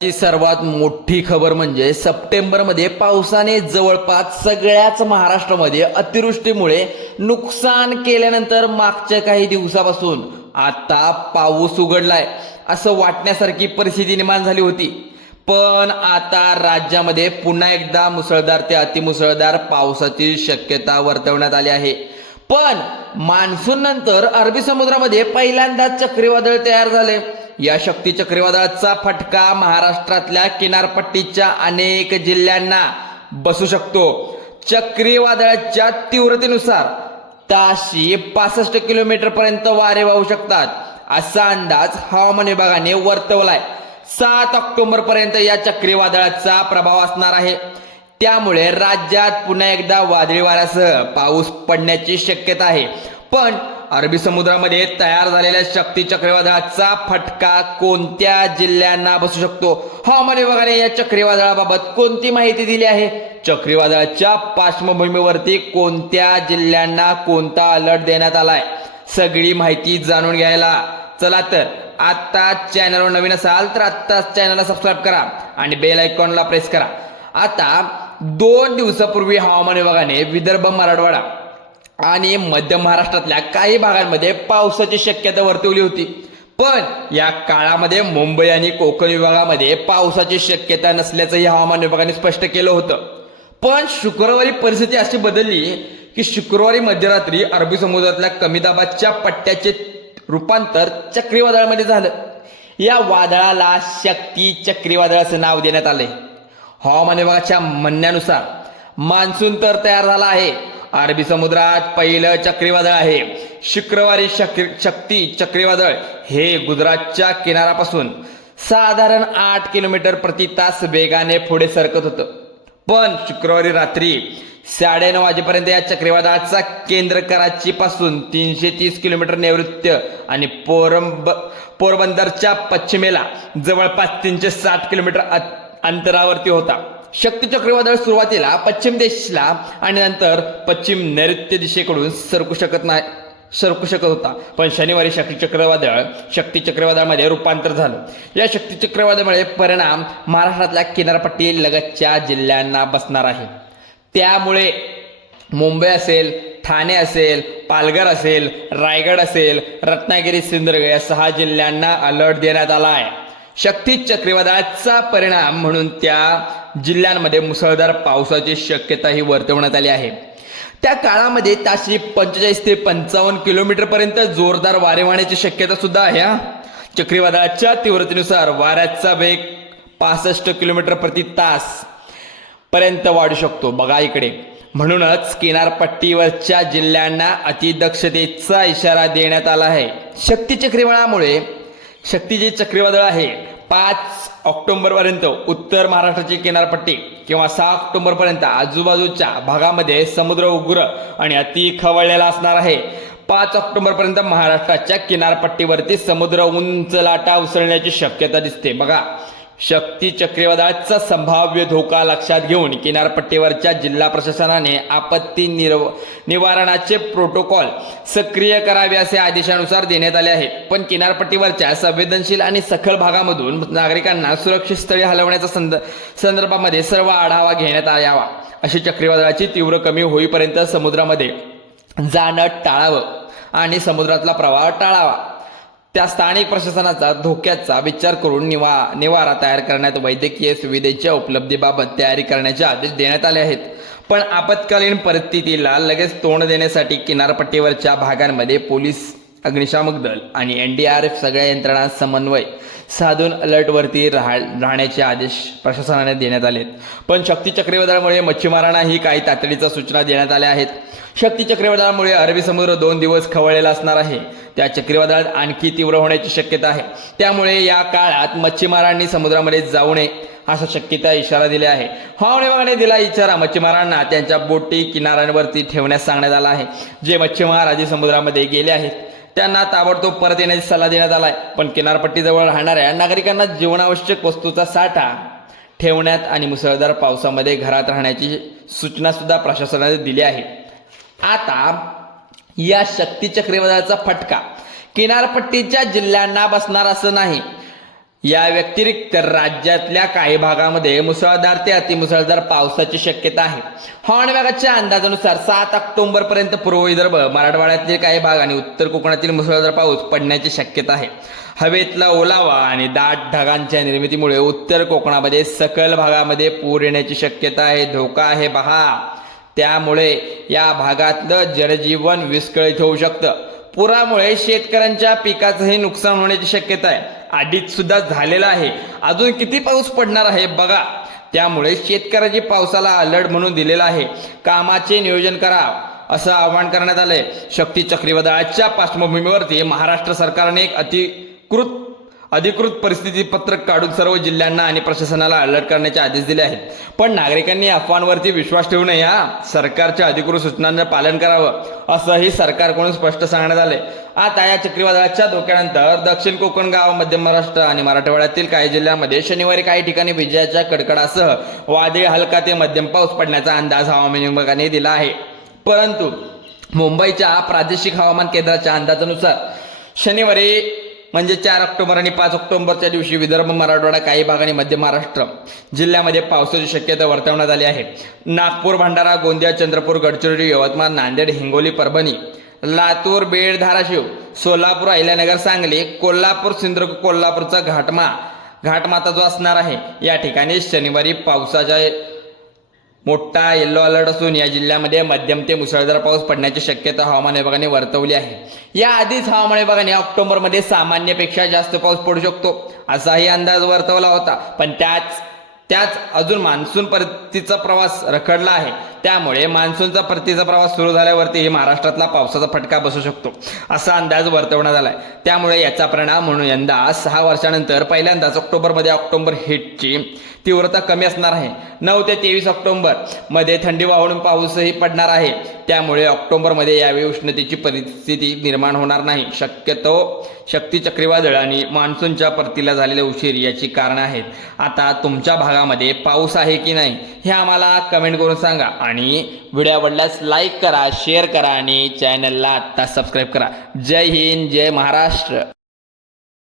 ची सर्वात मोठी खबर म्हणजे सप्टेंबरमध्ये पावसाने जवळपास सगळ्याच महाराष्ट्रामध्ये अतिवृष्टीमुळे नुकसान केल्यानंतर मागच्या काही दिवसापासून आता पाऊस उघडलाय असं वाटण्यासारखी परिस्थिती निर्माण झाली होती. पण आता राज्यामध्ये पुन्हा एकदा मुसळधार ते अतिमुसळधार पावसाची शक्यता वर्तवण्यात आली आहे. पण मान्सून नंतर अरबी समुद्रामध्ये पहिल्यांदाच चक्रीवादळ तयार झाले या शक्ती चक्रीवादळाचा फटका महाराष्ट्रातल्या किनारपट्टीच्या अनेक जिल्ह्यांना बसू शकतो. चक्रीवादळाच्या तीव्रतेनुसार ताशी पासष्ट किलोमीटर पर्यंत वारे वाहू शकतात. असा अंदाज हवामान विभागाने वर्तवलाय. सात ऑक्टोबर पर्यंत या चक्रीवादळाचा प्रभाव असणार आहे. त्यामुळे राज्यात पुन्हा एकदा वादळी वाऱ्यासह पाऊस पडण्याची शक्यता आहे. पण अरबी समुद्रामध्ये तयार झालेल्या शक्ती चक्रीवादळाचा फटका कोणत्या जिल्ह्यांना बसू शकतो? हवामान विभागाने या चक्रीवादळाबाबत कोणती माहिती दिली आहे? चक्रीवादळाच्या पार्श्वभूमीवरती कोणत्या जिल्ह्यांना कोणता अलर्ट देण्यात आलाय? सगळी माहिती जाणून घ्यायला. चला तर आता चॅनलवर नवीन असाल तर आत्ताच चॅनलला सबस्क्राईब करा आणि बेल आयकॉनला प्रेस करा. आता दोन दिवसापूर्वी हवामान विभागाने विदर्भ मराठवाडा आणि मध्य महाराष्ट्रातल्या काही भागांमध्ये पावसाची शक्यता वर्तवली होती. पण या काळामध्ये मुंबई आणि कोकण विभागामध्ये पावसाची शक्यता नसल्याचंही हवामान विभागाने स्पष्ट केलं होतं. पण शुक्रवारी परिस्थिती अशी बदलली की शुक्रवारी मध्यरात्री अरबी समुद्रातल्या कमी दाबाच्या पट्ट्याचे रूपांतर चक्रीवादळामध्ये झालं. या वादळाला शक्ती चक्रीवादळाचं नाव देण्यात आले हवामान विभागाच्या म्हणण्यानुसार मान्सून तर तयार झाला आहे. अरबी समुद्रात पहिलं चक्रीवादळ आहे. शुक्रवारी शक्री शक्ती चक्रीवादळ हे गुजरातच्या किनाऱ्यापासून साधारण आठ किलोमीटर प्रति तास वेगाने पुढे सरकत होतं. पण शुक्रवारी रात्री साडेनऊ वाजेपर्यंत या चक्रीवादळाचा केंद्र कराची पासून तीनशे तीस किलोमीटर नैऋत्य आणि पोरंब पोरबंदरच्या पश्चिमेला जवळपास तीनशे साठ किलोमीटर अंतरावरती होता. शक्ती चक्रीवादळ सुरुवातीला पश्चिम देशला आणि नंतर पश्चिम नैऋत्य दिशेकडून सरकू शकत नाही सरकू शकत होता. पण शनिवारी शक्ती चक्रीवादळ शक्ती चक्रीवादळामध्ये रूपांतर झालं. या शक्ती चक्रीवादळामुळे परिणाम महाराष्ट्रातल्या किनारपट्टी लगतच्या जिल्ह्यांना बसणार आहे. त्यामुळे मुंबई असेल ठाणे असेल पालघर असेल रायगड असेल रत्नागिरी सिंधुदुर्ग या सहा जिल्ह्यांना अलर्ट देण्यात आला आहे. शक्ती चक्रीवादळाचा परिणाम म्हणून त्या जिल्ह्यांमध्ये मुसळधार पावसाची शक्यताही वर्तवण्यात आली आहे. त्या काळामध्ये ताशी पंचेचाळीस ते पंचावन्न किलोमीटर पर्यंत जोरदार वारे वाहण्याची शक्यता सुद्धा आहे चक्रीवादळाच्या तीव्रतेनुसार वाऱ्याचा वेग पासष्ट किलोमीटर प्रति तास पर्यंत वाढू शकतो. बघा इकडे. म्हणूनच किनारपट्टीवरच्या जिल्ह्यांना अतिदक्षतेचा इशारा देण्यात आला आहे. शक्ती चक्रीवादळामुळे शक्ती जे चक्रीवादळ आहे पाच ऑक्टोंबरपर्यंत उत्तर महाराष्ट्राची किनारपट्टी किंवा सहा ऑक्टोबरपर्यंत आजूबाजूच्या भागामध्ये समुद्र उग्र आणि अति खवळलेला असणार आहे. पाच ऑक्टोबरपर्यंत महाराष्ट्राच्या किनारपट्टीवरती समुद्र उंच लाटा उसळण्याची शक्यता दिसते. बघा शक्ती चक्रीवादळाचा संभाव्य धोका लक्षात घेऊन किनारपट्टीवरच्या जिल्हा प्रशासनाने आपत्ती निरव निवारणाचे प्रोटोकॉल सक्रिय करावे असे आदेशानुसार देण्यात आले आहे पण किनारपट्टीवरच्या संवेदनशील आणि सखल भागामधून नागरिकांना सुरक्षित स्थळी हलवण्याचा संद संदर्भामध्ये सर्व आढावा घेण्यात यावा. अशी चक्रीवादळाची तीव्र कमी होईपर्यंत समुद्रामध्ये जाणं टाळावं आणि समुद्रातला प्रवाह टाळावा. त्या स्थानिक प्रशासनाचा धोक्याचा विचार करून निवा निवारा तयार करण्यात वैद्यकीय सुविधेच्या उपलब्धीबाबत तयारी करण्याचे आदेश देण्यात आले आहेत. पण आपत्कालीन परिस्थितीला लगेच तोंड देण्यासाठी किनारपट्टीवरच्या भागांमध्ये पोलीस अग्निशामक दल आणि एन डी आर एफ सगळ्या यंत्रणा समन्वय साधून अलर्टवरती राहा राहण्याचे आदेश प्रशासनाने देण्यात आलेत. पण शक्ती चक्रीवादळामुळे मच्छीमारांनाही काही तातडीच्या सूचना देण्यात आल्या आहेत. शक्ती चक्रीवादळामुळे अरबी समुद्र दोन दिवस खवळलेला असणार आहे. त्या चक्रीवादळात आणखी तीव्र होण्याची शक्यता आहे. त्यामुळे या काळात मच्छीमारांनी समुद्रामध्ये जाऊ नये असा शक्यता इशारा दिला आहे. हवामान दिला इशारा मच्छीमारांना त्यांच्या बोटी किनाऱ्यांवरती ठेवण्यास सांगण्यात आला आहे. जे मच्छीमार आधी समुद्रामध्ये गेले आहेत त्यांना ताबडतोब परत येण्याची सल्ला देण्यात आलाय. पण किनारपट्टीजवळ राहणाऱ्या नागरिकांना जीवनावश्यक वस्तूचा साठा ठेवण्यात आणि मुसळधार पावसामध्ये घरात राहण्याची सूचना सुद्धा प्रशासनाने दिली आहे. आता या शक्ती चक्रीवादळाचा फटका. किनारपट्टीच्या जिल्ह्यांना बसणार असं नाही. या व्यतिरिक्त राज्यातल्या काही भागामध्ये मुसळधार ते अतिमुसळधार पावसाची शक्यता आहे. हवामान विभागाच्या अंदाजानुसार सात ऑक्टोबर पर्यंत पूर्व विदर्भ मराठवाड्यातील काही भाग आणि उत्तर कोकणातील मुसळधार पाऊस पडण्याची शक्यता आहे. हवेतला ओलावा आणि दाट ढगांच्या निर्मितीमुळे उत्तर कोकणामध्ये सकल भागामध्ये पूर येण्याची शक्यता आहे. धोका आहे पहा. त्यामुळे या भागातलं जनजीवन विस्कळीत होऊ शकतं. पुरामुळे शेतकऱ्यांच्या पिकाचंही नुकसान होण्याची शक्यता आहे. आधीच सुद्धा झालेला आहे. अजून किती पाऊस पडणार आहे बघा. त्यामुळे शेतकऱ्याची पावसाला अलर्ट म्हणून दिलेला आहे. कामाचे नियोजन करा असं आवाहन करण्यात आलंय. शक्ती चक्रीवादळाच्या पार्श्वभूमीवरती महाराष्ट्र सरकारने एक अतिकृत अधिकृत परिस्थिती पत्रक काढून सर्व जिल्ह्यांना आणि प्रशासनाला अलर्ट करण्याचे आदेश दिले आहेत. पण नागरिकांनी अफवांवरती विश्वास ठेवू नये हा. सरकारच्या अधिकृत सूचनांचं पालन करावं असंही सरकारकडून स्पष्ट सांगण्यात आले आता या चक्रीवादळाच्या धोक्यानंतर दक्षिण कोकण गाव मध्य महाराष्ट्र आणि मराठवाड्यातील काही जिल्ह्यांमध्ये शनिवारी काही ठिकाणी विजयाच्या कडकडासह वादळी हलका ते मध्यम पाऊस पडण्याचा अंदाज हवामान विभागाने दिला आहे. परंतु मुंबईच्या प्रादेशिक हवामान केंद्राच्या अंदाजानुसार शनिवारी म्हणजे चार ऑक्टोबर आणि पाच ऑक्टोबरच्या दिवशी विदर्भ मराठवाडा काही भाग आणि मध्य महाराष्ट्र जिल्ह्यामध्ये पावसाची शक्यता वर्तवण्यात आली आहे. नागपूर भंडारा गोंदिया चंद्रपूर गडचिरोली यवतमाळ नांदेड हिंगोली परभणी लातूर बीड धाराशिव सोलापूर अहिल्यानगर सांगली कोल्हापूर सिंधुदुर्ग कोल्हापूरचा घाटमा घाटमाता जो असणार आहे या ठिकाणी शनिवारी पावसाच्या मोठा येल्लो अलर्ट असून या जिल्ह्यामध्ये मध्यम ते मुसळधार पाऊस पडण्याची शक्यता हवामान विभागाने वर्तवली आहे. या आधीच हवामान विभागाने ऑक्टोबरमध्ये सामान्यपेक्षा जास्त पाऊस पडू शकतो असाही अंदाज वर्तवला होता. पण त्याच त्याच अजून मान्सून परतीचा प्रवास रखडला आहे. त्यामुळे मान्सूनचा परतीचा प्रवास सुरू झाल्यावरती महाराष्ट्रातला पावसाचा फटका बसू शकतो असा अंदाज वर्तवण्यात आलाय. त्यामुळे याचा परिणाम म्हणून यंदा सहा वर्षानंतर पहिल्यांदाच ऑक्टोबरमध्ये ऑक्टोबर हिटची तीव्रता कमी असणार आहे. नऊ ते तेवीस ऑक्टोबरमध्ये थंडी वाहून पाऊसही पडणार आहे. त्यामुळे ऑक्टोबरमध्ये यावेळी उष्णतेची परिस्थिती निर्माण होणार नाही. शक्यतो शक्ती चक्रीवादळ आणि मान्सूनच्या परतीला झालेले उशीर याची कारणं आहेत. आता तुमच्या भागामध्ये पाऊस आहे की नाही हे आम्हाला कमेंट करून सांगा. आणि व्हिडिओ आवडल्यास लाईक करा शेअर करा आणि चॅनलला आत्ता सबस्क्राईब करा. जय हिंद जय महाराष्ट्र.